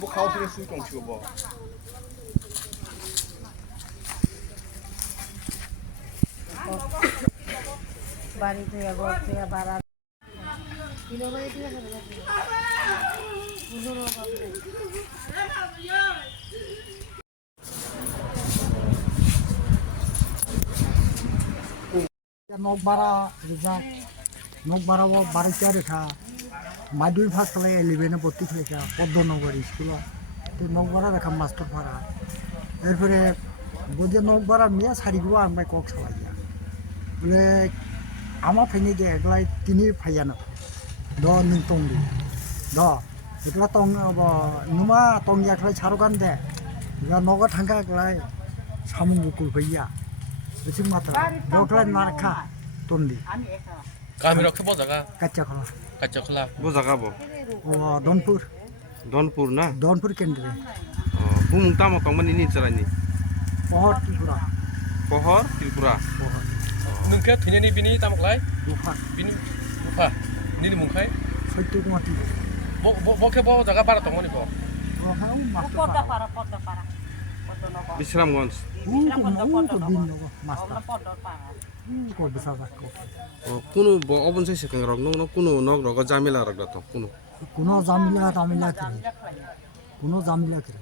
뭐 가오스에 쓸 경치고 뭐. বাড়িতে একবার থেকে বাড়া কিলো বাড়ি থেকে নকবারা রিজার্ভ নকবারাও বাড়িতে রেখা মাদুই ফার্স্ট ক্লাস 11 ভর্তি হয়েছে পদ্মনগর স্কুল তো নকবারা রেখা মাস্টার ভাড়া এরপরে বুঝে নকবারা মেয়ে সারিগুলো আমি কক সালাইয়া বলে আমার ফেনি যে একলাই তিনি ফাইয়ানো দ নং টংলি দ একলা টং নুমা টংয়া একলাই সারগান দে নগা থাঙ্কা একলাই সামুং গুকুল হইয়া বেশি মাত্রা দোকলাই নারখা টন্দি 가미로 켜보 자가 কাচ্চাখলা 가짜클라 뭐 자가보. ও দনপুর 돈푸르 나. দনপুর কেন্দ্রে 붕 따모 똥만 이니 있잖아니. পহর ত্রিপুরা 버허 ত্রিপুরা. পহর 능케 드냐니 비니 따먹라이 দুফা 비니 우파 니니 뭉카이 14 টি 뭐 켜보 자가 바라 동원이 거 হ্যাঁ মাস্টার পদ্মা পাড়া পদ্মা পাড়া পদ্মনগর 미스람건스. উকো দিন নগো মাস্টার পদ্মা পাড়া উকো বিসা যাকো 꾸누 뭐 어본세 시간가락 농노 꾸누 넉럭 자밀라락 같아 꾸누. কোনো জামিলা তামিলা করে কোনো জামিলা করে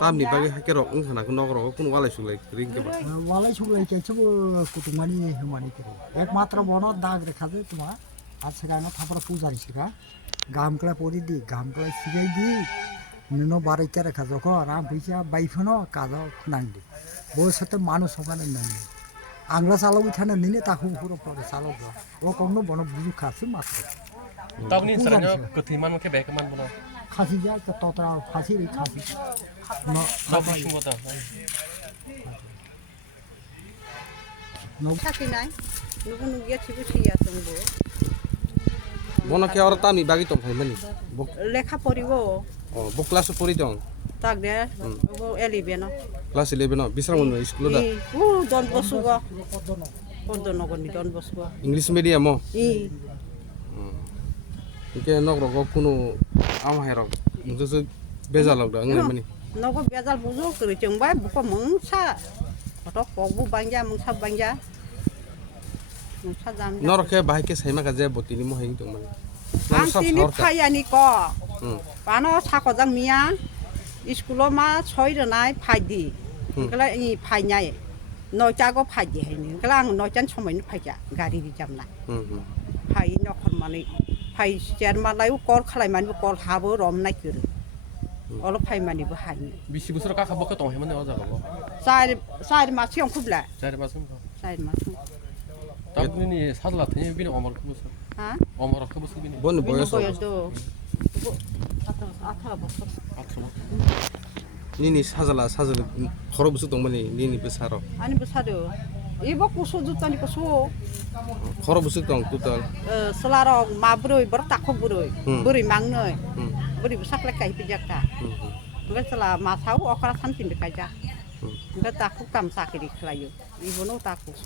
땀니 바게 학계로 응하나 그 넉럭 꾸누 와래 술래 링게 봐. ওয়ালাই সুলাই কেছে কুতুমানি হুমানি করে একমাত্র বড় দাগ রেখা দে তোমার আর সেখানে থাপড়া পূজারি শিখা গামকলা পরি দি গামকলা শিখাই দি নিন বাড়াইতে রেখা যখন রাম পয়সা বাইফনো কাজ নাংদি বউর সাথে মানুষ ওখানে নাংদি আংলা চালো উঠানে নিলে তাকে পুরো পরে চালো ও কোনো বন বুঝু খাসি মাত্র 따그니 사람요 그 뒤만 켜베그만 보나 খাসি যা ততরা ফাঁসি রে খাসি 나 부신 거다 চাকরি নাই নুকু নুকিয়া থিবু থিয়া তংবো 뭐나 케어라 땀이 바기 좀 할머니. লেখা পড়িব 뭐 클래스 포리정. তাক দে এলিবে ন 클래스 11 비스람건 스쿨다. ও দন বসুগ পদ্মনগর দন বসুগ 잉글리시 미디엄 뭐. ই 이게 넉럭 꾸누 아마해라. 무슨 베잘럭다 응할머니. নগর বেজাল বুঝো করে চংবাই বুক মংসা কত কবু বাঙ্গা মংসা বাঙ্গা মংসা জাম 너렇게 바이게 세마 가제 보티니 뭐 해ing 정말. আং তিনি ফাইয়ানি ক 응. পানো সাকজাং মিয়া স্কুলত মা ছয় রনাই ফাইদি গলা ই ফাইনাই নয়টাগো ফাইদি হাইনি গলা আং নয়টান সময়নি ফাইজা গাড়ি রিজার্ভ না 응. ফাই নখর মানে ফাই চেয়ার মালাইও কল খালাইমানিবো কল হাবো রম নাইকির অল ফাইমানিবো হাইনি 미시부스로 까까 먹고 동 해만 내가 자가 뭐 চার মাসি অংকুবলা 자리 맞은 거 চার মাস 따그니 사들 같으니 비니 어머로 켜보스 হ্যাঁ 어머로 켜보스 비니 뭔 বিনো 보였어? বয়স도 আঠারো বছর 앞으로 니니 사잘라 사절 걸어부스 동만이 니니 베사로. আনি বসাদো ইব কুসো জুতানি কুসো 걸어부스 동 뚜tal. সেলার মাবরই বড় তাকো বরই হুম। বরই মাংনই 응. বরই বসাকলে কাই পিজাকটা 응. nggak salah masau okra santin dekaja 응. nggak takut kam sakit kelayu ibu no takut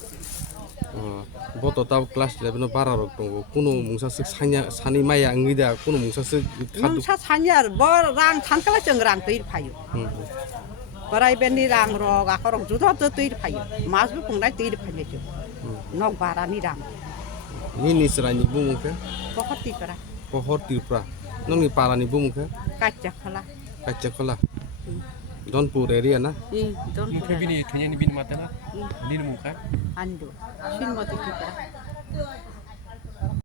뭐또 따 클래스 11 바라로 동고 꾸누 뭉사스 사냐 사니 마야 응이다 꾸누 뭉사스 가도. nungsa sanyar borang tangkala cengrang tuir payu 응. berai bendi rang rog akorok judo tuir payu mas bu pungnai tuir payu jo nok barani rang 니니 스라니 부무케 pokok tikara 포허 띠프라. 너니 파라니 부무케 kacak kala 까짜콜라. 돈푸르 에리아나. i don 뭉카 비니 드냐니 비니 맞다나 니는 뭉카 ando sin mati tikara